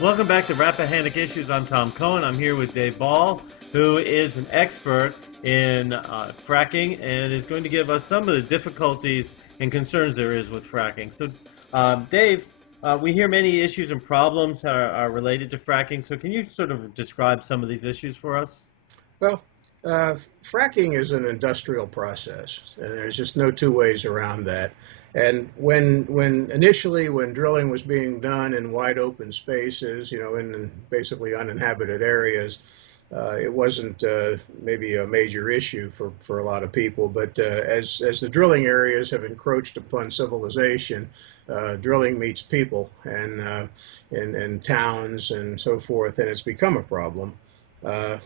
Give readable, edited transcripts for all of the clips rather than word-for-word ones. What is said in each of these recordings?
Welcome back to Rappahannock Issues. I'm Tom Cohen. I'm here with Dave Ball, who is an expert in fracking and is going to give us some of the difficulties and concerns there is with fracking. So, Dave, we hear many issues and problems are related to fracking. So, can you sort of describe some of these issues for us? Well, fracking is an industrial process, and there's just no two ways around that. And when initially when drilling was being done in wide open spaces, in basically uninhabited areas, it wasn't maybe a major issue for a lot of people. But as the drilling areas have encroached upon civilization, drilling meets people and towns and so forth, and it's become a problem. Uh,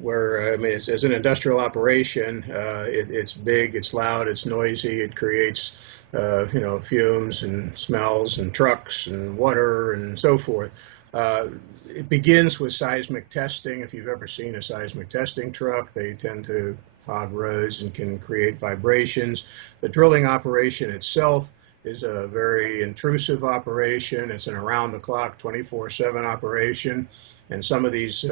where I mean, as an industrial operation, it's big, it's loud, it's noisy, it creates fumes and smells and trucks and water and so forth. Uh, it begins with seismic testing. If you've ever seen a seismic testing truck, they tend to hog roads and can create vibrations. The drilling operation itself is a very intrusive operation. It's an around-the-clock, 24/7 operation, and some of these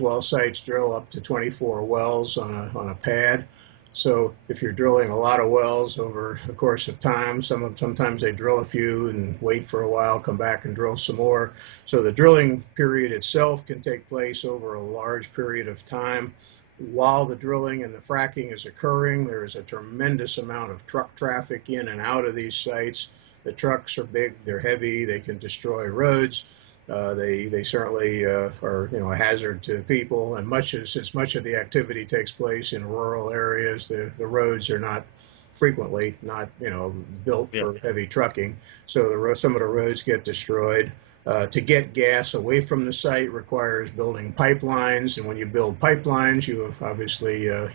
well sites drill up to 24 wells on a pad. So if you're drilling a lot of wells over the course of time, sometimes they drill a few and wait for a while, come back and drill some more. So the drilling period itself can take place over a large period of time. While the drilling and the fracking is occurring, there is a tremendous amount of truck traffic in and out of these sites. The trucks are big, they're heavy, they can destroy roads. They certainly are a hazard to people, and since much of the activity takes place in rural areas, the roads are not frequently not built Yeah. for heavy trucking, so some of the roads get destroyed. To get gas away from the site requires building pipelines, and when you build pipelines, you obviously uh,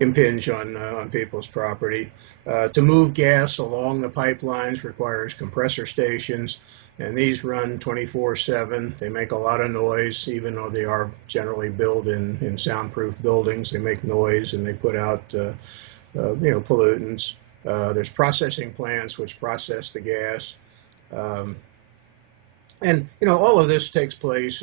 impinge on people's property. To move gas along the pipelines requires compressor stations, and these run 24/7. They make a lot of noise, even though they are generally built in soundproof buildings. They make noise and they put out pollutants. There's processing plants which process the gas. Um, and all of this takes place.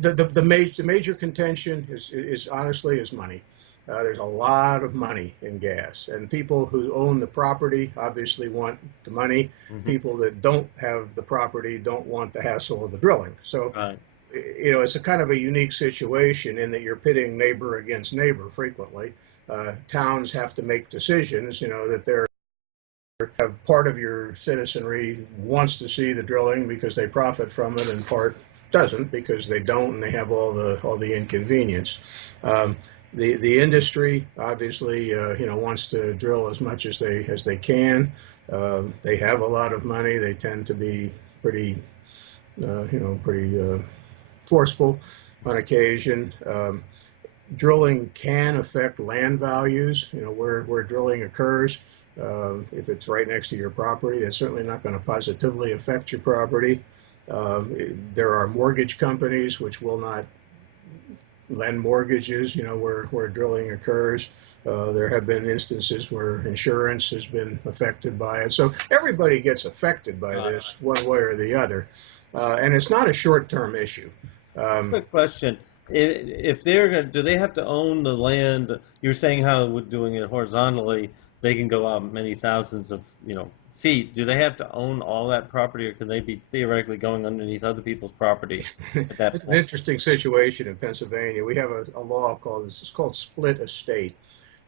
The major contention is honestly is money. There's a lot of money in gas, and people who own the property obviously want the money. Hmm. People that don't have the property don't want the hassle of the drilling. So, Right. it's a kind of a unique situation in that you're pitting neighbor against neighbor frequently. Towns have to make decisions, that they're have part of your citizenry wants to see the drilling because they profit from it, and part doesn't because they don't, and they have all the inconvenience. Um, the industry obviously wants to drill as much as they can. They have a lot of money. They tend to be pretty pretty forceful on occasion. Drilling can affect land values, where drilling occurs. If it's right next to your property, that's certainly not going to positively affect your property. There are mortgage companies which will not lend mortgages, where drilling occurs. There have been instances where insurance has been affected by it. So everybody gets affected by Right. this one way or the other. And it's not a short-term issue. Um, Quick question. If they're going to, do they have to own the land? You're saying how with doing it horizontally, they can go out many thousands of, feet. Do they have to own all that property, or can they be theoretically going underneath other people's property at that It's an point? interesting situation in Pennsylvania. We have a law called split estate,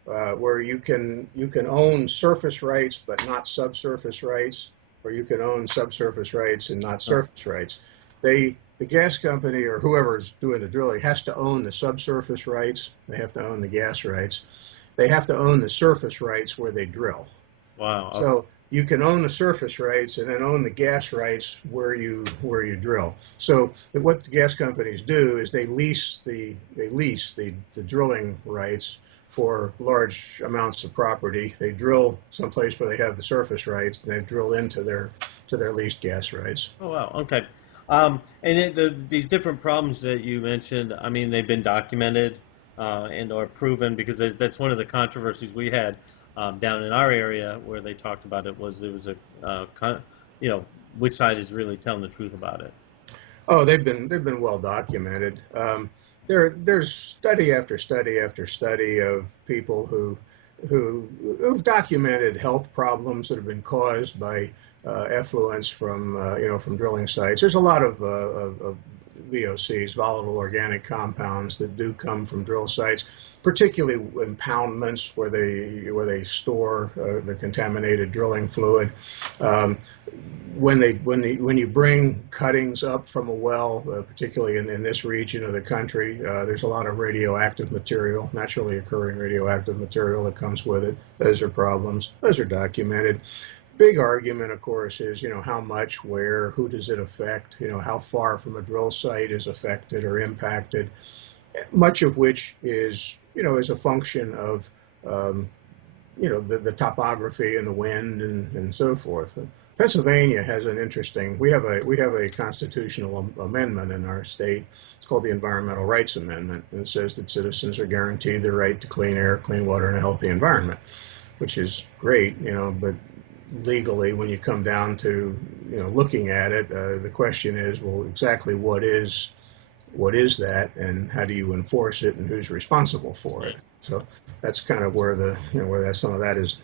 where you can own surface rights but not subsurface rights, or you can own subsurface rights and not Huh. surface rights. The gas company or whoever's doing the drilling has to own the subsurface rights. They have to own the gas rights. They have to own the surface rights where they drill. Wow. Okay. So you can own the surface rights and then own the gas rights where you drill. So what the gas companies do is they lease the drilling rights for large amounts of property. They drill someplace where they have the surface rights, and they drill into their leased gas rights. Oh, wow. Okay. And these different problems that you mentioned, I mean, they've been documented and or proven because that's one of the controversies we had down in our area where they talked about it was there was a you know, which side is really telling the truth about it? Oh, they've been well documented. There's study after study after study of people who've documented health problems that have been caused by effluents from from drilling sites. There's a lot of VOCs, volatile organic compounds, that do come from drill sites, particularly impoundments where they store the contaminated drilling fluid. Um, when you bring cuttings up from a well, particularly in this region of the country, there's a lot of radioactive material, naturally occurring radioactive material that comes with it. Those are problems. Those are documented. Big argument, of course, is how much, where, who does it affect? How far from a drill site is affected or impacted? Much of which is a function of um, the topography and the wind and so forth. Pennsylvania has an interesting. We have a constitutional amendment in our state. It's called the Environmental Rights Amendment, and it says that citizens are guaranteed the right to clean air, clean water, and a healthy environment, which is great, but legally, when you come down to looking at it, the question is, well, exactly what is that, and how do you enforce it, and who's responsible for it? So that's kind of where some of that is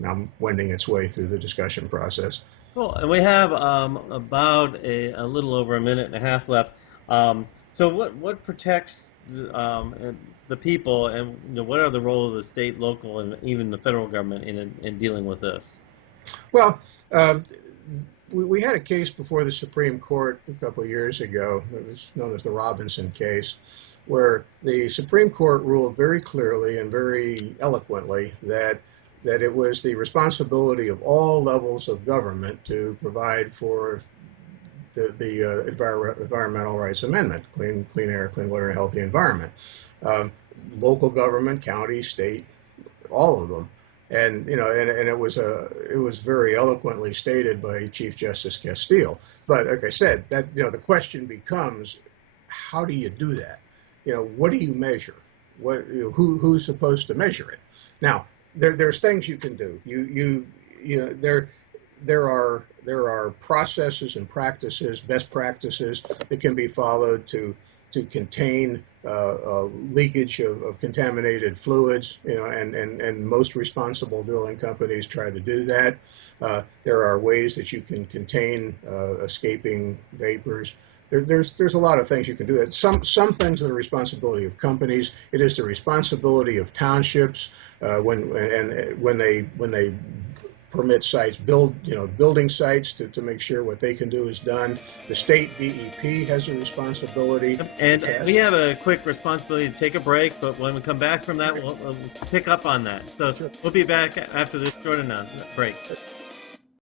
now wending its way through the discussion process. Cool. And we have about a little over a minute and a half left. So what protects the people, and what are the role of the state, local, and even the federal government in dealing with this? Well, uh, we had a case before the Supreme Court a couple of years ago. It was known as the Robinson case, where the Supreme Court ruled very clearly and very eloquently that it was the responsibility of all levels of government to provide for the Environmental Rights Amendment, clean air, clean water, and healthy environment. Um, Local government, county, state, all of them. And it was very eloquently stated by Chief Justice Castile. But like I said, that the question becomes, how do you do that? What do you measure? Who's supposed to measure it? Now, there's things you can do. There are processes and practices, best practices that can be followed to contain leakage of contaminated fluids, and most responsible drilling companies try to do that. There are ways that you can contain escaping vapors. There's a lot of things you can do. Some things are the responsibility of companies. It is the responsibility of townships when they permit sites, building sites to make sure what they can do is done. The state DEP has a responsibility to And we cast. have a quick responsibility to take a break, but when we come back from that, we'll pick up on that. So Sure. we'll be back after this short break.